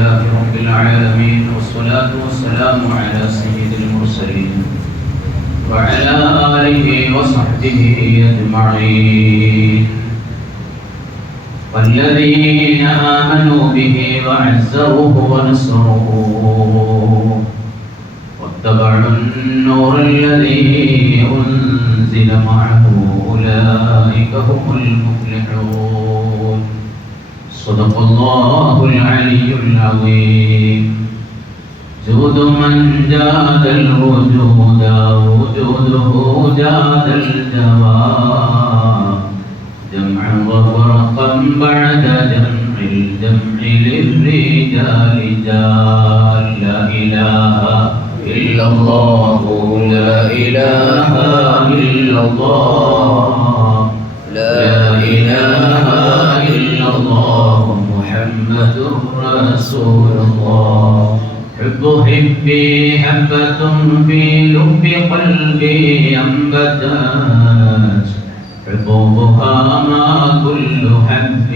لله رب العالمين والصلاة والسلام على سيد المرسلين وعلى آله وصحبه أجمعين. والذين آمنوا به وعزروه ونصروه واتبعوا النور الذي أنزل معه أولئك هم المفلحون. صدق الله العلي العظيم. جود من جاد الوجود وجوده جاد الجواب. جمعا وفرقا بعد جمع الجمع للرجال جال لا إله إلا الله لا إله إلا الله. لا إله محمد رسول الله. حب حبي حبة في لب قلبي أنبتت. حبوبها ما كل حب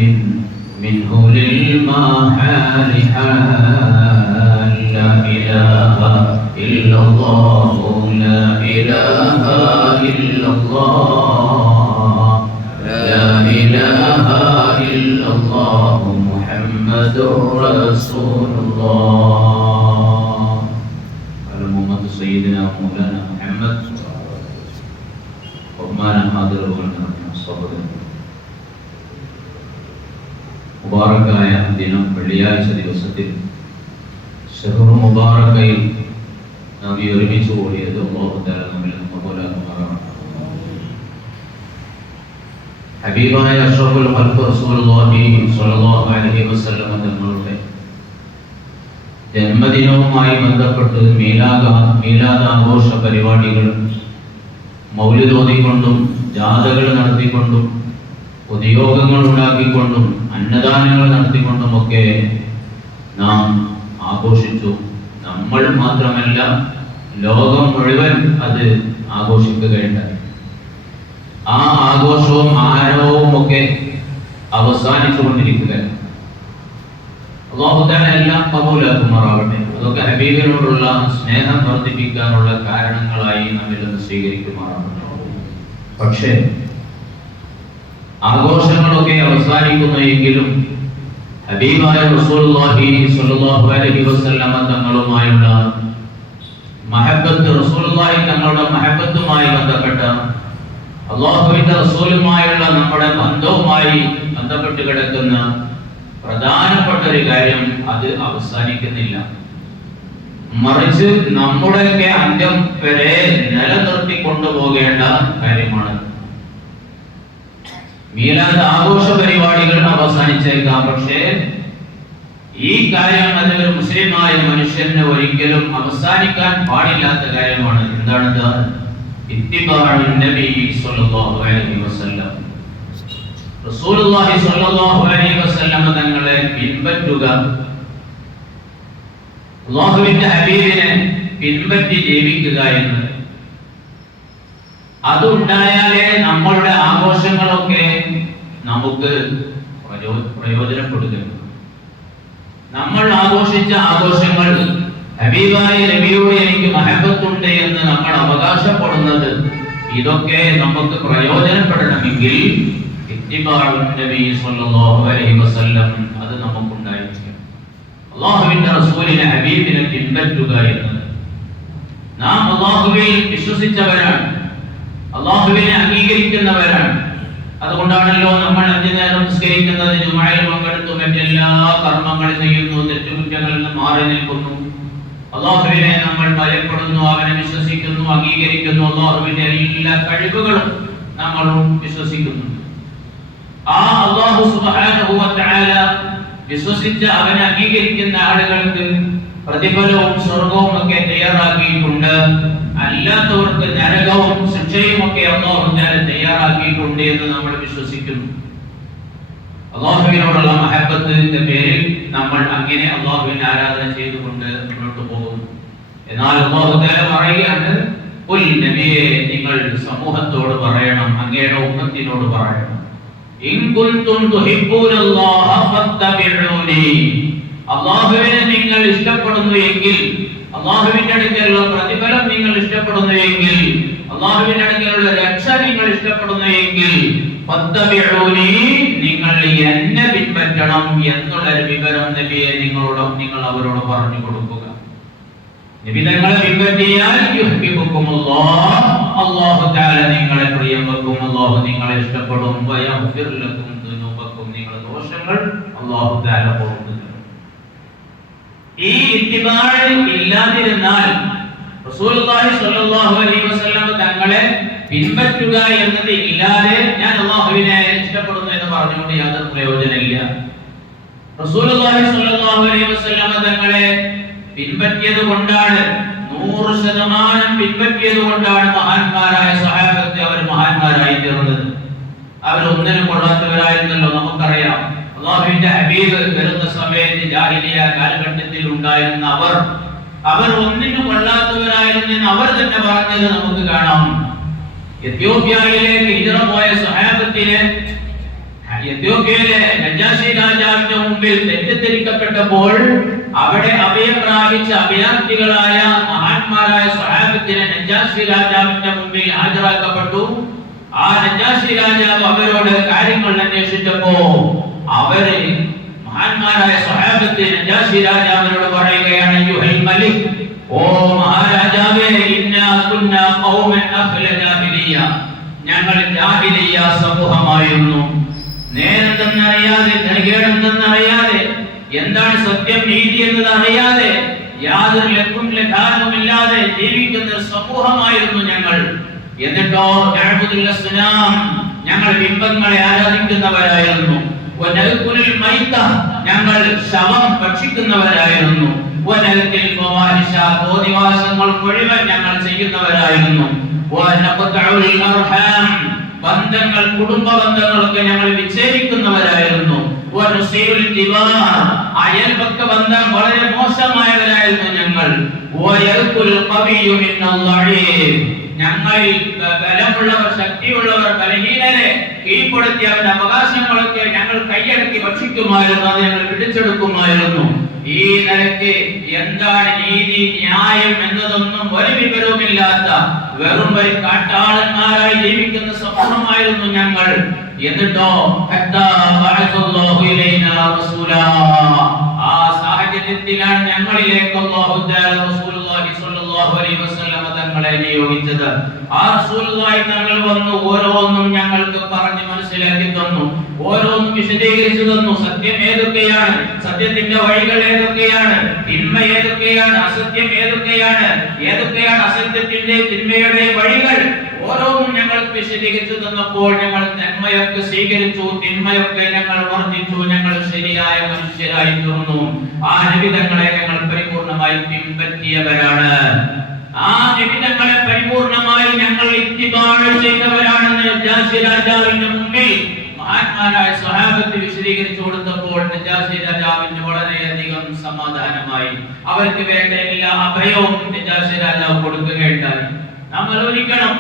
منه للمحال حال. لا إله إلا الله لا إله إلا الله. لا إله إلا الله. محمد رسول الله على محمد سيدنا مولانا محمد ബഹുമാനം ആദരവുകൾ നിറഞ്ഞ സഹോദരൻ മുബാറക്കായ ദിനം വെള്ളിയാഴ്ച ദിവസത്തിൽ ഷെഹറു മുബാറക്കയിൽ നാം ഈ ഒരുമിച്ച് കൂടിയത് അള്ളാഹു തആല നമ്മിൽ ഹബീബായ അഷ്റഫുൽ ഖൽഖ് റസൂലുള്ളാഹി സ്വല്ലല്ലാഹു അലൈഹി വസല്ലം തങ്ങളുടെ ജന്മദിനവുമായി ബന്ധപ്പെട്ട് മീലാദ് മീലാദ് ആഘോഷ പരിപാടികൾ മൗലിദ് ഓതിക്കൊണ്ടും ജാഥകൾ നടത്തിക്കൊണ്ടും ഉദ്യോഗങ്ങൾ ഉണ്ടാക്കിക്കൊണ്ടും അന്നദാനങ്ങൾ നടത്തിക്കൊണ്ടുമൊക്കെ നാം ആഘോഷിച്ചു. നമ്മൾ മാത്രമല്ല ലോകം മുഴുവൻ അത് ആഘോഷിക്കുകയുണ്ടായി. ആ ആഘോഷവും ആരവവും ഒക്കെ അവസാനിച്ചുകൊണ്ടിരിക്കുകയാണ്. അള്ളാഹുദാൻ എല്ലാം കബൂലാക്കുമാറാവട്ടെ അതൊക്കെ ഹബീബിനോടുള്ള സ്നേഹം വർദ്ധിപ്പിക്കാനുള്ള കാരണങ്ങളായി നമ്മിൽ നിന്ന് സ്വീകരിക്കുമാറാവട്ടെ പക്ഷേ ആഘോഷങ്ങളൊക്കെ അവസാനിക്കുന്നു എങ്കിലും ഹബീബായ റസൂലുള്ളാഹി സ്വല്ലല്ലാഹു അലൈഹി തങ്ങളുമായുള്ള മഹബത്ത് റസൂലുള്ളാഹി തങ്ങളുടെ മഹബത്തുമായി ബന്ധപ്പെട്ട അള്ളാഹുവിന്റെ റസൂലുമായുള്ള നമ്മുടെ ബന്ധവുമായി ബന്ധപ്പെട്ട് കിടക്കുന്ന പ്രധാനപ്പെട്ട ഒരു കാര്യം അത് അവസാനിക്കുന്നില്ല. മറിച്ച് നമ്മുടെയൊക്കെ അന്ത്യം വരെ നിലനിർത്തി കൊണ്ടുപോകേണ്ട കാര്യമാണ്. മീലാദ് ആഘോഷ പരിപാടികൾ അവസാനിച്ചേക്കാം. പക്ഷേ ഈ കാര്യം അതിൽ ഒരു മുസ്ലിമായ മനുഷ്യന് ഒരിക്കലും അവസാനിക്കാൻ പാടില്ലാത്ത കാര്യമാണ്. എന്താണത് റസൂലുള്ളാഹി അലൈഹി തങ്ങളെ പിൻപറ്റുക. ഹബീബിനെ പിൻപറ്റി ജീവിക്കുക എന്ന്. അതുണ്ടായാലേ നമ്മളുടെ ആഘോഷങ്ങളൊക്കെ നമുക്ക് പ്രയോജനപ്പെടുക നമ്മൾ ആഘോഷിച്ച ആഘോഷങ്ങൾ ഹബീബായ നബിയോട് എനിക്ക് മഹബത്തുണ്ട് എന്ന് നമ്മൾ അവകാശപ്പെടുന്നത്. ഇതൊക്കെ നമുക്ക് പ്രയോജനപ്പെടണമെങ്കിൽ അത് നമുക്കുണ്ടായിരിക്കും അള്ളാഹുവിന്റെ റസൂലിനെ ഹബീബിനെ പിൻപറ്റുക എന്നത്. നാം അള്ളാഹുവിൽ വിശ്വസിച്ചവരാണ്. അള്ളാഹുവിനെ അംഗീകരിക്കുന്നവരാണ്. അതുകൊണ്ടാണല്ലോ നമ്മൾ അഞ്ചു നേരം നിസ്കരിക്കുന്നത് ജുമായിൽ പങ്കെടുത്തു മറ്റെല്ലാ കർമ്മങ്ങളും ചെയ്യുന്നു. തെറ്റുകുറ്റങ്ങളിൽ നിന്ന് മാറി നിൽക്കുന്നു. അള്ളാഹുവിനെ നമ്മൾ ഭയപ്പെടുന്നു അവനെ വിശ്വസിക്കുന്നു അംഗീകരിക്കുന്നു. അള്ളാഹുവിന്റെ എല്ലാ കഴിവുകളും നമ്മൾ വിശ്വസിക്കുന്നു. ആ അള്ളാഹു വിശ്വസിച്ച് അവനെ അംഗീകരിക്കുന്ന ആളുകൾക്ക് പ്രതിഫലവും സ്വർഗവും ഒക്കെ തയ്യാറാക്കിയിട്ടുണ്ട്. അല്ലാത്തവർക്ക് നരകവും ശിക്ഷയും ഒക്കെ അള്ളാഹു തയ്യാറാക്കിയിട്ടുണ്ട് എന്ന് നമ്മൾ വിശ്വസിക്കുന്നു. അള്ളാഹുവിനോടുള്ള മഹബത്തിന്റെ പേരിൽ നമ്മൾ അങ്ങനെ അള്ളാഹുവിനെ ആരാധന ചെയ്തുകൊണ്ട് മുന്നോട്ട് പോകുന്നു. എന്നാൽ അള്ളാഹു തആല പറയുകയാണ് ഒരു നബിയെ നിങ്ങൾ സമൂഹത്തോട് പറയണം അങ്ങയുടെ ഉമ്മത്തിനോട് പറയണം. അള്ളാഹുവിനെ നിങ്ങൾ ഇഷ്ടപ്പെടുന്നു എങ്കിൽ അള്ളാഹുവിന്റെ അടുക്കലുള്ള പ്രതിഫലം നിങ്ങൾ ഇഷ്ടപ്പെടുന്നു എങ്കിൽ അള്ളാഹുവിന്റെ അടുക്കലുള്ള രക്ഷ നിങ്ങൾ ഇഷ്ടപ്പെടുന്നു എങ്കിൽ നിങ്ങൾ എന്നെ പിൻപറ്റണം എന്നുള്ള ഒരു വിവരം നബിയെ നിങ്ങളോട് നിങ്ങൾ അവരോട് പറഞ്ഞു കൊടുക്കുക നബി തങ്ങളെ പിൻപറ്റിയാൽ. അല്ലാഹു തആല നിങ്ങളെ പ്രിയം വെക്കും അള്ളാഹു നിങ്ങളെ ഇഷ്ടപ്പെടും വയഗ്ഫിർ ദുനൂബക്കും നിങ്ങളുടെ ദോഷങ്ങൾ തആല പൊറുത്തു തരും ഈ ഇത്തിബാഴ് ഇല്ലാതിരുന്നാൽ തങ്ങളെ പിൻപറ്റുക എന്നത് ഇല്ലാതെ ഞാൻ അള്ളാഹുവിനെ ഇഷ്ടപ്പെടുന്നു എന്ന് പറഞ്ഞുകൊണ്ട് യാതൊരു പ്രയോജനമില്ല. തങ്ങളെ പിൻപറ്റിയത് കൊണ്ടാണ് നൂറ് ശതമാനം പിൻപറ്റിയത് കൊണ്ടാണ് മഹാന്മാരായ സഹാബത്ത് അവർ മഹാന്മാരായി തീർന്നത്. അവർ ഒന്നിനും കൊള്ളാത്തവരായിരുന്നല്ലോ നമുക്കറിയാം. അള്ളാഹുവിന്റെ ഹബീബ് വരുന്ന സമയത്ത് ജാഹിലിയ കാലഘട്ടത്തിൽ ഉണ്ടായിരുന്ന അവർ അവർ ഒന്നിനു കൊള്ളാത്തവരായിരുന്നെന്ന് അവർ തന്നെ പറഞ്ഞത് നമുക്ക് കാണാം. എത്യോപ്യയിലേക്ക് ഹിജറ പോയ സഹാബത്തിന് എത്യോപ്യയിലെ നജാശി രാജാവിന്റെ മുമ്പിൽ തെറ്റിദ്ധരിക്കപ്പെട്ടപ്പോൾ അവിടെ അഭയം പ്രാപിച്ച അഭയാർത്ഥികളായ മഹാന്മാരായ സഹാബത്തിനെ നജാശി രാജാവിന്റെ മുമ്പിൽ ഹാജരാക്കപ്പെട്ടു. ആ നജാശി രാജാവ് അവരോട് കാര്യങ്ങൾ അന്വേഷിച്ചപ്പോ അവർ മഹാന്മാരായ സഹാബത്ത് നജാശി രാജാവിനോട് പറയുകയാണ് യുഹൽ മലിക് ഓ മഹാരാജാവേ ഇന്നാ കുന്നാ ഖൗമൻ അഹ്ല ജാഹിലിയ ഞങ്ങൾ ജാഹിലിയ സമൂഹമായിരുന്നു. നേരെന്തെന്നറിയാതെ ധനകേടെന്തെന്നറിയാതെ എന്താണ് സത്യം നീതി എന്നത് അറിയാതെ യാതൊരു ലക്കും ലഘാനുമില്ലാതെ ജീവിക്കുന്ന സമൂഹമായിരുന്നു ഞങ്ങൾ. എന്നിട്ടോ ഞങ്ങൾ ബിംബങ്ങളെ ആരാധിക്കുന്നവരായിരുന്നു. ഞങ്ങൾ ശവം ഭക്ഷിക്കുന്നവരായിരുന്നു. തോന്നിവാസങ്ങൾ മുഴുവൻ ഞങ്ങൾ ചെയ്യുന്നവരായിരുന്നു. ബന്ധങ്ങൾ കുടുംബ ബന്ധങ്ങളൊക്കെ ഞങ്ങൾ വിച്ഛേദിക്കുന്നവരായിരുന്നു. അയൽപക്ക ബന്ധം വളരെ മോശമായവരായിരുന്നു ഞങ്ങൾ. ഞങ്ങളിൽ ബലമുള്ളവർ ശക്തിയുള്ളവർ ബലഹീനരെ കീഴ്പ്പെടുത്തി അവന്റെ അവകാശങ്ങളൊക്കെ ഞങ്ങൾ കൈയടക്കി ഭക്ഷിക്കുമായിരുന്നു അത് ഞങ്ങൾ പിടിച്ചെടുക്കുമായിരുന്നു. ഈ നിലയ്ക്ക് എന്താണ് നീതി ന്യായം എന്നതൊന്നും ഒരു വിവരവുമില്ലാത്ത വെറും ഒരു കാട്ടാളന്മാരായി ജീവിക്കുന്ന സമൂഹമായിരുന്നു ഞങ്ങൾ. എന്നിട്ടോ ആ സാഹചര്യത്തിലാണ് ഞങ്ങളിലേക്ക് റസൂലുള്ളാഹി സ്വല്ലല്ലാഹു അലൈഹി വസല്ലം തങ്ങളെ നിയോഗിച്ചത്. ആ റസൂലുള്ളാഹി തങ്ങൾ വന്നു ഓരോന്നും ഞങ്ങൾക്ക് പറഞ്ഞു മനസ്സിലാക്കി തന്നു ഓരോന്നും വിശദീകരിച്ചു തന്നു. സത്യം ഏതൊക്കെയാണ്? സത്യത്തിന്റെ വഴികൾ ഏതൊക്കെയാണ്? തിന്മ ഏതൊക്കെയാണ്? അസത്യം ഏതൊക്കെയാണ്? ഏതൊക്കെയാണ് അസത്യത്തിന്റെ തിന്മയുടെ വഴികൾ? ഓരോന്നും ഞങ്ങൾ വിശദീകരിച്ചു തന്നപ്പോൾ ഞങ്ങൾ നന്മയൊക്കെ സ്വീകരിച്ചു തിന്മയൊക്കെ ഞങ്ങൾ വർദ്ധിച്ചു ഞങ്ങൾ ശരിയായ മനുഷ്യരായി തീർന്നു. ആ നിബിധങ്ങളെ ഞങ്ങൾ പരിപൂർണമായി പിൻപറ്റിയവരാണ്. ആ നിബിധങ്ങളെ പരിപൂർണമായി ഞങ്ങൾ ഇത്തിബാഴ് ചെയ്തവരാണെന്ന് നജാശി രാജാവിന്റെ മുമ്പിൽ മഹാന്മാരായ സഹാബത്ത് വിശദീകരിച്ചു കൊടുത്തപ്പോൾ നജാസി രാജാവിന് വളരെയധികം സമാധാനമായി. അവർക്ക് വേണ്ട എല്ലാ അഭയവും നജാസി രാജാവ് കൊടുക്കുകയുണ്ടായി. നാം ഒരിക്കണം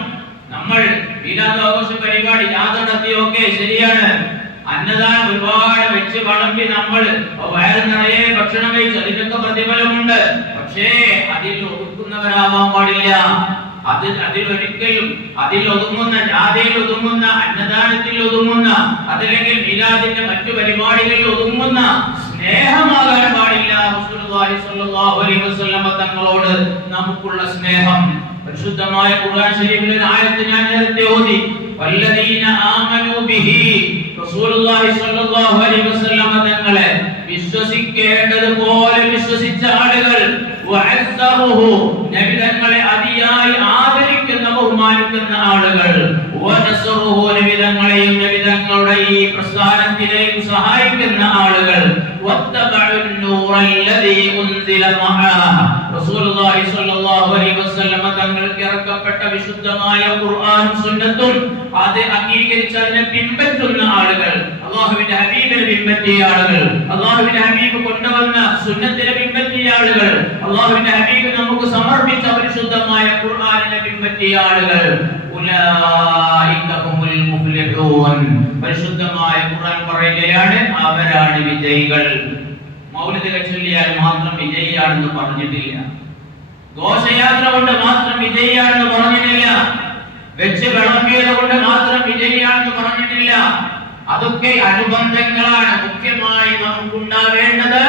നമ്മൾ വീരാഘോഷ പരിപാടി യാത്ര നടത്തിയൊക്കെ ശരിയാണ്. അന്നദാനം ഒരുപാട് വെച്ച് വളമ്പി നമ്മൾ വയറ് നിറയെ ഭക്ഷണം കഴിച്ചു അതിനൊക്കെ പ്രതിഫലമുണ്ട്. പക്ഷേ അതിൽ ഒതുക്കുന്നവരാവാൻ പാടില്ല. അത് അതിൽ ഒരിക്കലും അതിൽ ഒതുങ്ങുന്ന ജാഥയിൽ ഒതുങ്ങുന്ന അന്നദാനത്തിൽ ഒതുങ്ങുന്ന അതല്ലെങ്കിൽ മീലാദിന്റെ മറ്റു പരിപാടികളിൽ ഒതുങ്ങുന്ന സ്നേഹമാകാൻ പാടില്ല തങ്ങളോട്. നമുക്കുള്ള സ്നേഹം. പരിശുദ്ധമായ ഖുർആൻ ശരീഫിലെ ആയത്ത് ഞാൻ നേരത്തെ ഓതി. വല്ലദീന ആമനു ബിഹി. റസൂലുള്ളാഹി സ്വല്ലല്ലാഹു അലൈഹി വസല്ലമ തങ്ങളെ വിശ്വസിക്കേണ്ടതുപോലെ വിശ്വസിച്ച ആളുകൾ വഅസ്സറുഹു നബി തങ്ങളെ അതിയായി ആദരിക്കുന്ന ബഹുമാനിക്കുന്ന ആളുകൾ. വനസറുഹു നബി തങ്ങളെയും നബി തങ്ങളുടെ ഈ പ്രസ്ഥാനത്തിലേക്ക് സഹായിക്കുന്ന ആളുകൾ. വത്തബഉൻ നൂറല്ലദീ ഉൻസില മഅഹ റസൂലുള്ളാഹി അലൈഹി വസല്ലമ തങ്ങൾക്ക് ഇറക്കപ്പെട്ട വിശുദ്ധമായ ഖുർആനും സുന്നത്തും അത് അംഗീകരിച്ച് അതിനെ പിൻപറ്റുന്ന ആളുകൾ. അള്ളാഹുവിന്റെ ഹബീബിനെ പിൻപറ്റിയ ആളുകൾ. അള്ളാഹുവിന്റെ ഹബീബ് കൊണ്ടുവന്ന സുന്നത്തിനെ പിൻപറ്റിയ ആളുകൾ. അള്ളാഹുവിന്റെ ഹബീബ് നമുക്ക് സമർപ്പിച്ച പരിശുദ്ധമായ ഖുർആനിനെ പിൻപറ്റിയ ആളുകൾ. പരിശുദ്ധമായ ഖുർആൻ പറയുകയാണ് അവരാണ് വിജയികൾ. മൗലിക ചൊല്ലിയാൽ മാത്രം വിജയിയാണെന്ന് പറഞ്ഞിട്ടില്ല. ഘോഷയാത്ര കൊണ്ട് മാത്രം വിജയിയാണെന്ന് പറഞ്ഞിട്ടില്ല. വെച്ച് വിളമ്പിയത് കൊണ്ട് മാത്രം വിജയിയാണെന്ന് പറഞ്ഞിട്ടില്ല. അതൊക്കെ അനുബന്ധങ്ങളാണ്. മുഖ്യമായി നമുക്കുണ്ടാവേണ്ടത്.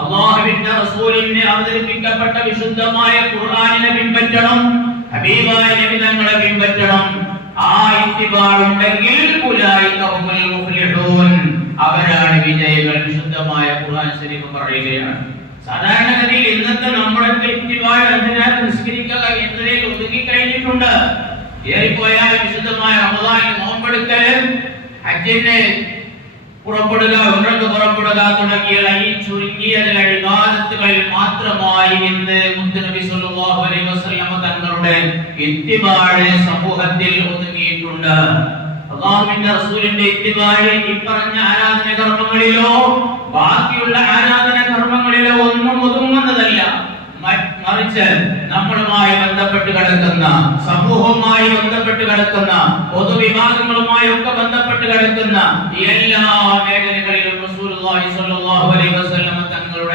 അല്ലാഹുവിന്റെ റസൂലിനെ അവതരിപ്പിക്കപ്പെട്ട വിശുദ്ധമായ ഖുർആനിനെ പിൻപറ്റണം. ഹബീബായ നബി പിൻപറ്റണം. ആ ഇത്തിബാറുണ്ടെങ്കിൽ ഉണ്ടെങ്കിൽ അവരാണ് വിജയികൾ വിശുദ്ധമായ ഖുർആൻ ശരീഫ് പറയുകയാണ്. സാധാരണഗതിയിൽ ഇന്നത്തെ നമ്മുടെ ഇത്തിബാർ എന്തിനാണ് നിസ്കരിക്കുക എന്നതിൽ ഒതുങ്ങി കഴിഞ്ഞിട്ടുണ്ട് ഏറിപ്പോയാൽ വിശുദ്ധമായ റമദാനിൽ നോമ്പെടുക്കൽ ഹജ്ജിന് പുറപ്പെടുക ഉണർന്ന് പുറപ്പെടുക തുടങ്ങിയ ഈ ചുരുങ്ങിയതിലെ ഇബാദത്തുകളിൽ മാത്രമായി ഇന്ന് മുത്തുനബി അലൈഹി വസല്ലമ തങ്ങളുടെ സമൂഹത്തിൽ ഒതുങ്ങിയിട്ടുണ്ട്. അള്ളാഹുവിന്റെ റസൂലിന്റെ ഇത്തിബാഴ് ഈ പറഞ്ഞ ആരാധന കർമ്മങ്ങളിലോ ബാക്കിയുള്ള ആരാധന കർമ്മങ്ങളിലോ ഒന്നും ഒതുങ്ങുന്നതല്ല. മറിച്ച് നമ്മളുമായി ബന്ധപ്പെട്ട് കിടക്കുന്ന സമൂഹവുമായി ബന്ധപ്പെട്ട് കിടക്കുന്ന പൊതുവിഭാഗങ്ങളുമായി ഒക്കെ ബന്ധപ്പെട്ട് കിടക്കുന്ന എല്ലാ മേഖലകളിലും റസൂലുള്ളാഹി സ്വല്ലല്ലാഹു അലൈഹി വസല്ലം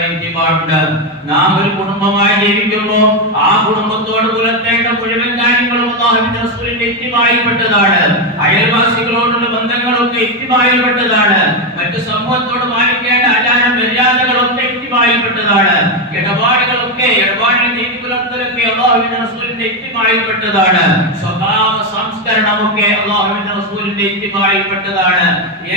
ഇത്തിബാറുണ്ട് നാം ഒരു കുടുംബമായി ജീവിക്കുമ്പോൾ ആ കുടുംബത്തോട് പുലർത്തേണ്ട മുഴുവൻ കാര്യങ്ങളും അള്ളാഹുവിന്റെ റസൂലിന്റെ ഇത്തിബായിൽപ്പെട്ടതാണ് അയൽവാസികളോടുള്ള ബന്ധങ്ങളൊക്കെ ഇത്തിബായിൽപ്പെട്ടതാണ് മറ്റു സമൂഹത്തോട് പാലിക്കേണ്ട ആചാര മര്യാദകളൊക്കെ ഇത്തിബായിൽപ്പെട്ടതാണ് ഇടപാടുകളൊക്കെ ഇടപാടിൽ അള്ളാഹുവിന്റെ റസൂലിന്റെ ഇത്തിബായിൽപ്പെട്ടതാണ് സ്വഭാവ സംസ്കരണമൊക്കെ അള്ളാഹുവിന്റെ റസൂലിന്റെ ഇത്തിബായിൽപ്പെട്ടതാണ്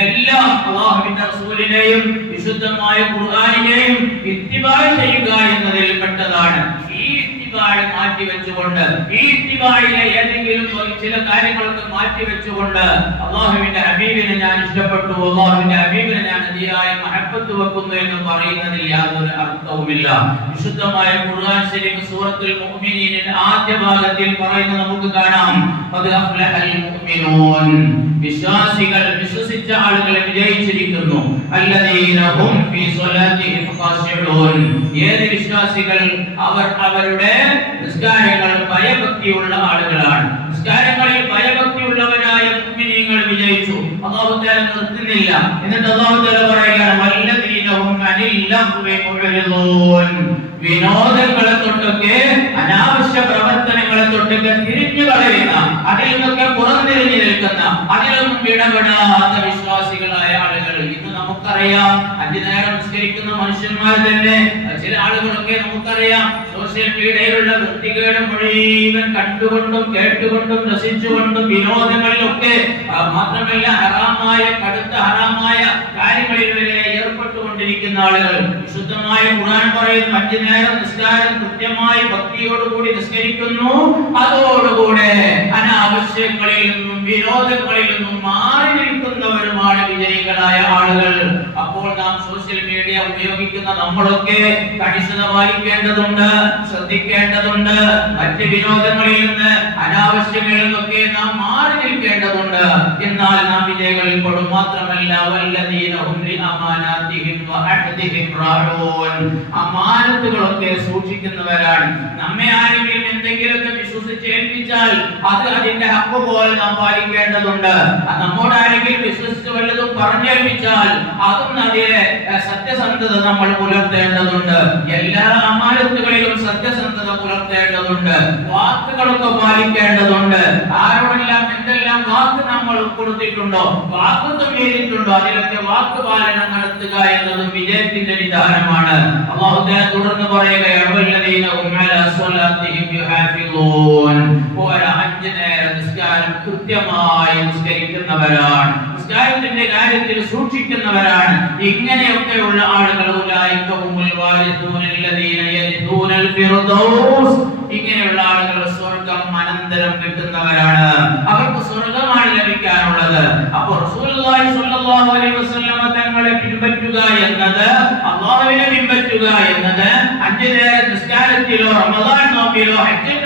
എല്ലാം അള്ളാഹുവിന്റെ റസൂലിനെയും വിശുദ്ധമായ ഖുർആനിനെയും ഇത്തിമായി ചെയ്യുക എന്നതിൽ പെട്ടതാണ് ഈ ഇത്തിബായ് മാറ്റി വെച്ചുകൊണ്ട് ഈ ഇത്തിബായിലെ ഏതെങ്കിലും ചില കാര്യങ്ങളൊക്കെ മാറ്റി വെച്ചുകൊണ്ട് അള്ളാഹുവിന്റെ ഹബീബിനെ ഞാൻ ഇഷ്ടപ്പെട്ടു. അള്ളാഹുവിന്റെ ഹബീബിനെ അതിയായി മഹബത്ത് വെക്കുന്നു എന്ന് പറയുന്നതിൽ യാതൊരു അർത്ഥവുമില്ല. വിശുദ്ധമായ ഖുർആൻ ശരീഫ് സൂറത്തുൽ മുഅ്മിനീനിൽ ആദ്യ ഭാഗത്തിൽ പറയുന്നത് നമുക്ക് കാണാം. ഖദ് അഫ്ലഹൽ മുഅ്മിനൂൻ. വിശ്വാസികൾ വിശ്വസിച്ച ആളുകളെ വിജയിച്ചിരിക്കുന്നു. അല്ലദീന ഹും ഫീ സ്വലാത്തിഹിം ഖാശിഊൻ ഏത് വിശ്വാസികൾ? അവർ അവരുടെ നിസ്കാരങ്ങൾ ഭയഭക്തിയുള്ള ആളുകളാണ്. നിസ്കാരങ്ങളിൽ മുഅ്മിനീങ്ങൾ തആല നിർത്തുന്നില്ല. എന്നിട്ട് അല്ലാഹു തആല പറയുകയാണ് ലഹ്വി വിനോദങ്ങളെ തൊട്ടൊക്കെ അനാവശ്യ പ്രവർത്തനങ്ങളെ തൊട്ടൊക്കെ തിരിഞ്ഞു കളയുന്ന അതിൽ നിന്നൊക്കെ പുറംതിരിഞ്ഞു നിൽക്കുന്ന അതിലൊന്നും ഇടപെടാത്ത വിശ്വാസികളായ ആളുകൾ. ഇന്ന് നമുക്കറിയാം അഞ്ചു നേരം നിസ്കരിക്കുന്ന മനുഷ്യന്മാർ തന്നെ ചില ആളുകളൊക്കെ നമുക്കറിയാം സോഷ്യൽ വൃത്തികേട് മുഴുവൻ കണ്ടുകൊണ്ടും കേട്ടുകൊണ്ടും രസിച്ചുകൊണ്ടും വിനോദങ്ങളിലൊക്കെ മാത്രമല്ല ഹറാമായ കടുത്ത ഹറാമായ കാര്യങ്ങളിൽ വരെ ഏർപ്പെട്ടുകൊണ്ടിരിക്കുന്ന ആളുകൾ. വിശുദ്ധമായ ഖുർആൻ പറയുന്നു അഞ്ചു നേരം നിസ്കാരം കൃത്യമായി ഭക്തിയോടുകൂടി നിസ്കരിക്കുന്നു. അതോടുകൂടെ അനാവശ്യങ്ങളിൽ നിന്നും വിനോദങ്ങളിൽ നിന്നും മാറി നിൽക്കുന്നവരുമാണ് വിജയികളായ ആളുകൾ. അപ്പോൾ നാം സോഷ്യൽ മീഡിയ ഉപയോഗിക്കുന്ന നമ്മളൊക്കെ കണിശത വായിക്കേണ്ടതുണ്ട് ശ്രദ്ധിക്കേണ്ടതുണ്ട്. മറ്റ് വിനോദങ്ങളിൽ നിന്ന് അനാവശ്യങ്ങളിൽ നിന്നൊക്കെ നാം മാറി നിൽക്കേണ്ടതുണ്ട്. എന്നാൽ നാം വിജയികളിൽ പെടും. മാത്രമല്ല അമാനത്തുകളൊക്കെ സൂക്ഷിക്കുന്നവരാണ്. നമ്മെ ആരെങ്കിലും എന്തെങ്കിലുമൊക്കെ വിശ്വസിച്ച് ഏൽപ്പിച്ചാൽ അത് അതിന്റെ ഹക്ക് പോലെ നാം പാലിക്കേണ്ടതുണ്ട് നമ്മോട് ആരെങ്കിലും വിശ്വസിച്ച് വല്ലതും പറഞ്ഞേൽപ്പിച്ചാൽ അതും അതിലെ സത്യസന്ധത നമ്മൾ പുലർത്തേണ്ടതുണ്ട്. എല്ലാ അമാനത്തുകളിലും സത്യസന്ധത പുലർത്തേണ്ടതുണ്ട്. വാക്കുകളൊക്കെ പാലിക്കേണ്ടതുണ്ട്. ആരോടെല്ലാം എന്തെല്ലാം വാക്ക് നമ്മൾ കൊടുത്തിട്ടുണ്ടോ വാക്ക് ചെയ്തിട്ടുണ്ടോ അതിലൊക്കെ വാക്ക് പാലനം നടത്തുക എന്നതും വിജയത്തിന്റെ വിധാനമാണ്. തുടർന്ന് പറയുകയാണ് അഞ്ച് കൃത്യമായി നിസ്കരിക്കുന്നവരാണ്. നിസ്കാരത്തിന്റെ കാര്യത്തിൽ സൂക്ഷിക്കുന്നവരാണ്. ഇങ്ങനെയൊക്കെയുള്ള ആളുകൾ ഇങ്ങനെയുള്ള ആളുകൾ സ്വർഗം അനന്തരം കിട്ടുന്നവരാണ്. അവർക്ക് സ്വർഗമാണ് ലഭിക്കാനുള്ളത്. അപ്പോൾ തങ്ങളെ പിൻപറ്റുക എന്നത് അള്ളാഹുവിനെ പിൻപറ്റുക എന്നത് അഞ്ചു നേരം നിസ്കാരത്തിലോ റമദാൻ നോമ്പിലോ ഹജ്ജിനും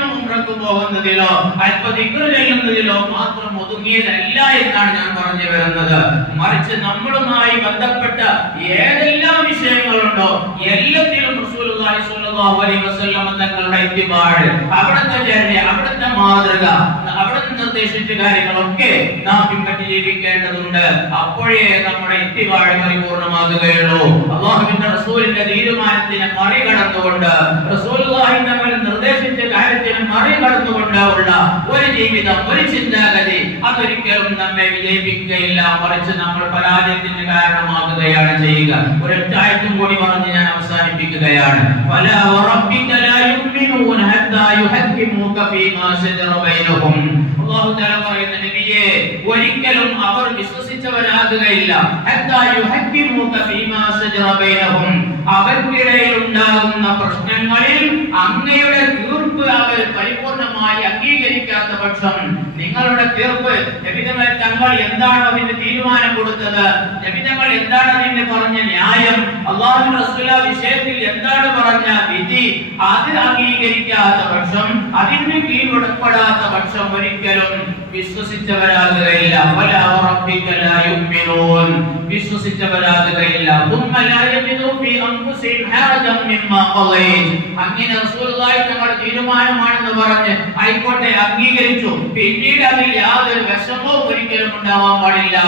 ഉംറക്കും പോകുന്നതിലോ അല്പ ദിക്ർ ചെയ്യുന്നതിലോ മാത്രം ഒതുങ്ങിയതല്ല എന്നാണ് ഞാൻ പറഞ്ഞു വരുന്നത്. മറിച്ച് നമ്മളുമായി ബന്ധപ്പെട്ട ഏതെല്ലാം വിഷയങ്ങളുണ്ടോ എല്ലാത്തിലും തങ്ങളുടെ ഇത്തിബാഴ് അവിടുത്തെ ചര്യ അവിടുത്തെ മാതൃക നിർദ്ദേശിച്ച കാര്യങ്ങളൊക്കെ നാം പിൻപറ്റി ജീവിക്കേണ്ടതുണ്ട്. അപ്പോഴേ നമ്മുടെ ഇത്തിവാഴ് പരിപൂർണമാകുകയുള്ളൂ അള്ളാഹുവിന്റെ റസൂലിന്റെ തീരുമാനത്തിനെ മറികടന്നുകൊണ്ട് റസൂൽ നിർദ്ദേശം കാര്യത്തിന് മറികടന്നുകൊണ്ടുള്ള ഒരു ജീവിതം ഒരു ചിന്താഗതി അതൊരിക്കലും നമ്മെ വിജയിപ്പിക്കുകയില്ല. മറിച്ച് നമ്മൾ പരാജയത്തിന് കാരണമാകുകയാണ് ചെയ്യുക. ഒരൊറ്റ കൂടി പറഞ്ഞ് ഞാൻ അവസാനിപ്പിക്കുകയാണ്. പല ഒരിക്കലും അവർ വിശ്വസിച്ചവരാകുകയില്ല. അവർക്കിടയിൽ ഉണ്ടാകുന്ന പ്രശ്നങ്ങളിൽ അങ്ങയുടെ അംഗീകരിക്കാത്ത പക്ഷം നിങ്ങളുടെ തീർപ്പ്. നബിതങ്ങളെ തങ്ങൾ എന്താണ് അതിന്റെ തീരുമാനം കൊടുത്തത്? നബിതങ്ങൾ എന്താണ് അതിന്റെ പറഞ്ഞ ന്യായം? അള്ളാഹു റസൂല വിഷയത്തിൽ എന്താണ് പറഞ്ഞ വിധി? അത് അംഗീകരിക്കാത്ത പക്ഷം അതിന് കീഴ്പ്പെടുപ്പെടാത്ത പക്ഷം ഒരിക്കലും വിശ്വസിച്ചവരാകുകയില്ല. വിശ്വസിച്ചവരാകുകയില്ല. അങ്ങനെ തങ്ങളുടെ തീരുമാനമാണെന്ന് പറഞ്ഞ് ആയിക്കോട്ടെ അംഗീകരിച്ചു. പിന്നെ പിന്നീട് അതിൽ യാതൊരു വിഷമവും ഒരിക്കലും ഉണ്ടാവാൻ പാടില്ല.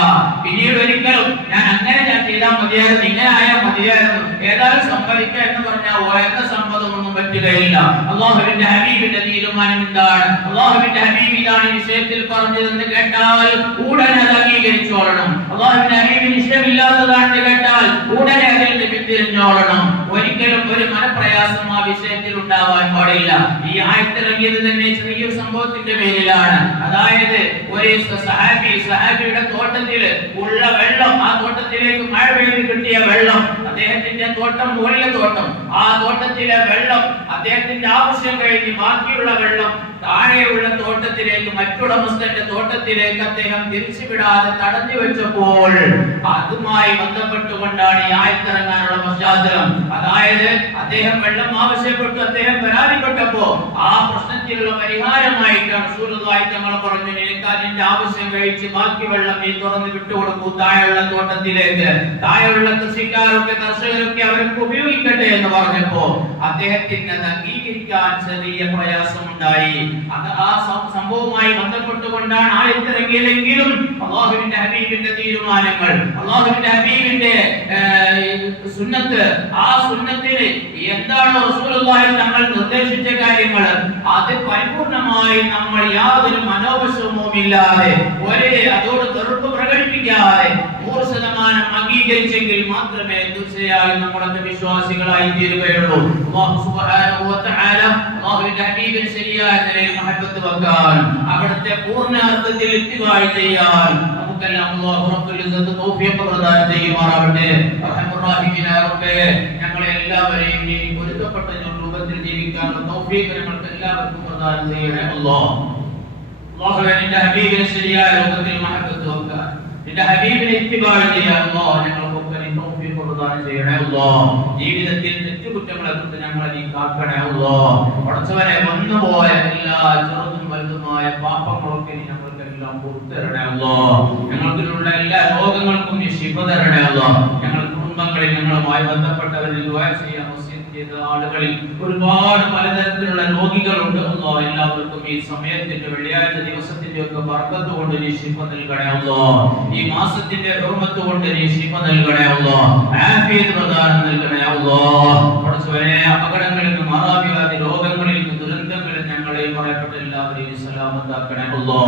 പിന്നീട് ഒരിക്കലും ഞാൻ അങ്ങനെ ഞാൻ ചെയ്താൽ മതിയായിരുന്നു ഇങ്ങനെ ആയാൽ മതിയായിരുന്നു. ഏതായാലും സമ്മതിക്കുക എന്ന് പറഞ്ഞാൽ ഉയർന്ന സമ്മതമൊന്നും പറ്റുകയില്ല. അള്ളാഹുവിന്റെ ഹബീബിന്റെ തീരുമാനം എന്താണ്? അള്ളാഹുവിന്റെ ഹബീബ് ഇതാണ് ഈ വിഷയത്തിൽ പറഞ്ഞതെന്ന് കേട്ടാൽ ഉടനെ അത് അംഗീകരിച്ചോളണം അള്ളാഹുവിന്റെ ഹബീബിന് ഇഷ്ടമില്ലാത്തതാണെന്ന് കേട്ടാൽ ഉടനെ അതിൽ നിന്ന് പിന്തിരിഞ്ഞോളണം ഒരിക്കലും ഒരു മനപ്രയാസം ആ വിഷയത്തിൽ ഉണ്ടാവാൻ പാടില്ല. ഈ ആയത്തിറങ്ങിയത് തന്നെ ചെറിയൊരു സംഭവത്തിന്റെ പേരിലാണ്. അതായത് ഒരു സഹാബി സഹാബിയുടെ തോട്ടത്തിൽ ഉള്ള വെള്ളം ആ തോട്ടത്തിലേക്ക് മഴ പെയ്ത് കിട്ടിയ വെള്ളം അദ്ദേഹത്തിന്റെ തോട്ടം മുകളിലെ തോട്ടം. ആ തോട്ടത്തിലെ വെള്ളം അദ്ദേഹത്തിന്റെ ആവശ്യം കഴിഞ്ഞ് ബാക്കിയുള്ള വെള്ളം താഴെയുള്ള തോട്ടത്തിലേക്ക് മറ്റുടമസ്ഥന്റെ തോട്ടത്തിലേക്ക് അദ്ദേഹം തിരിച്ചുവിടാതെ തടഞ്ഞു വെച്ചപ്പോൾ അതുമായി ബന്ധപ്പെട്ടുകൊണ്ടാണ് ഈ ആയത്തിറങ്ങാനുള്ള പശ്ചാത്തലം. അതായത് അദ്ദേഹം വെള്ളം ആവശ്യപ്പെട്ടു അദ്ദേഹം പരാതിപ്പെട്ടപ്പോ ആ പ്രശ്നത്തിലുള്ള പരിഹാരമായിട്ടാണ് റസൂലുള്ളാഹി തങ്ങൾ പറഞ്ഞു നിനക്ക് ആവശ്യം കഴിച്ച് ബാക്കി വെള്ളം നീ തുറന്ന് വിട്ടുകൊടുക്കൂ. താഴെയുള്ള തോട്ടത്തിലേക്ക്. താഴെയുള്ള കൃഷിക്കാരൊക്കെ കർഷകരൊക്കെ അവർക്ക് ഉപയോഗിക്കട്ടെ എന്ന് പറഞ്ഞപ്പോ അദ്ദേഹത്തിന് അത് അംഗീകരിക്കാൻ ചെറിയ പ്രയാസമുണ്ടായി. അത് ആ സംഭവവുമായി സംഭവവുമായി ബന്ധപ്പെട്ടുകൊണ്ടാണ് ആയത്തിറങ്ങിയതെങ്കിലും അള്ളാഹുവിന്റെ ഹബീബിന്റെ തീരുമാനങ്ങൾ അള്ളാഹുവിന്റെ ഹബീബിന്റെ സുന്നത്ത് ആ സുന്നത്തിന് എന്താണ് റസൂലുള്ളാഹി തങ്ങൾ നിർദ്ദേശിച്ച കാര്യങ്ങൾ? അത് പരിപൂർണമായി നമ്മൾ യാതൊരു മനോവശവും ഇല്ലാതെ ഒരേ അതോട് തെറുപ്പ് പ്രകടിപ്പിക്കാതെ നൂറ് ശതമാനം അംഗീകരിച്ചെങ്കിൽ മാത്രമേ തീർച്ചയായും നമ്മളൊക്കെ വിശ്വാസികളായി തീരുകയുള്ളൂ. ശരിയായ നിലയിൽ മഹബത്ത് വെക്കാൻ അവിടുത്തെ പൂർണ അർത്ഥത്തിൽ എത്തിവായി ചെയ്യാൻ നമുക്കെല്ലാം അല്ലാഹു റബ്ബുൽ ഇസ്സത്ത് തൗഫീഖ് പ്രദാനം ചെയ്യുമാറാവട്ടെ അർഹമർ റഹീമിനായ റബ്ബേ ഞങ്ങളെ എല്ലാവരെയും നീ പൊരുത്തപ്പെട്ട രൂപത്തിൽ ജീവിക്കാനുള്ള തൗഫീഖ് ഞങ്ങൾക്ക് എല്ലാവർക്കും പ്രദാനം ചെയ്യണേ അല്ലാഹ്. അല്ലാഹുവേ നിന്റെ ഹബീബിനെ ശരിയായ രൂപത്തിൽ മഹബത്ത് നിന്റെ ഹബീബിനെ ഇത്തിബാഴ് അല്ലാഹ് ഞങ്ങൾക്കൊക്കെ നീ തൗഫീഖ് ചെയ്യണേ. അല്ലാഹ് ജീവിതത്തിൽ തെറ്റുകുറ്റങ്ങളെ തൊട്ട് ഞങ്ങളെ നീ കാക്കണേ. അല്ലാഹ് പടച്ചവനെ വന്നുപോയ എല്ലാ ചെറുതും വലുതുമായ പാപ്പങ്ങളൊക്കെ നീ ഞങ്ങൾക്കെല്ലാം പുറത്തരണേ അല്ലാഹ് ഞങ്ങൾക്കിലുള്ള എല്ലാ രോഗങ്ങൾക്കും നീ ശിഫ തരണേ. അല്ലാഹ് ഞങ്ങൾ കുടുംബങ്ങളിൽ ഞങ്ങളുമായി ബന്ധപ്പെട്ടവരിൽ ദുആ ചെയ്യാൻ ചെയ്ത ആളുകളിൽ ഒരുപാട് പലതരത്തിലുള്ള രോഗികളുണ്ട് അല്ലാ എല്ലാവർക്കും ഈ സമയത്തിന്റെ വെള്ളിയാഴ്ച ദിവസത്തിന്റെ ഒക്കെ ബർക്കത്ത് കൊണ്ട് നീ ശിഫ നൽകണേ അല്ലാ ഈ മാസത്തിന്റെ ഹുർമത്ത് കൊണ്ട് നീ ശിഫ നൽകണേ അല്ലാ ആഫിയത്ത് പ്രദാനം നൽകണേ അല്ലാ പടച്ചവനെ അപകടങ്ങളിൽ നിന്ന് മാറാവ്യാധി രോഗങ്ങളിൽ നിന്ന് ദുരന്തങ്ങളിൽ ഞങ്ങളെ പറയപ്പെട്ട എല്ലാവരെയും സലാമത്താക്കണേ അല്ലാ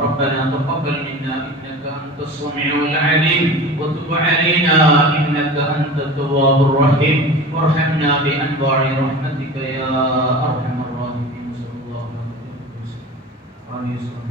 ربنا تقبل منا انك انت السميع العليم وتب علينا إنك أنت التواب الرحيم. وارحمنا بأنواع رحمتك يا أرحم الراحمين. صلى الله عليه وسلم.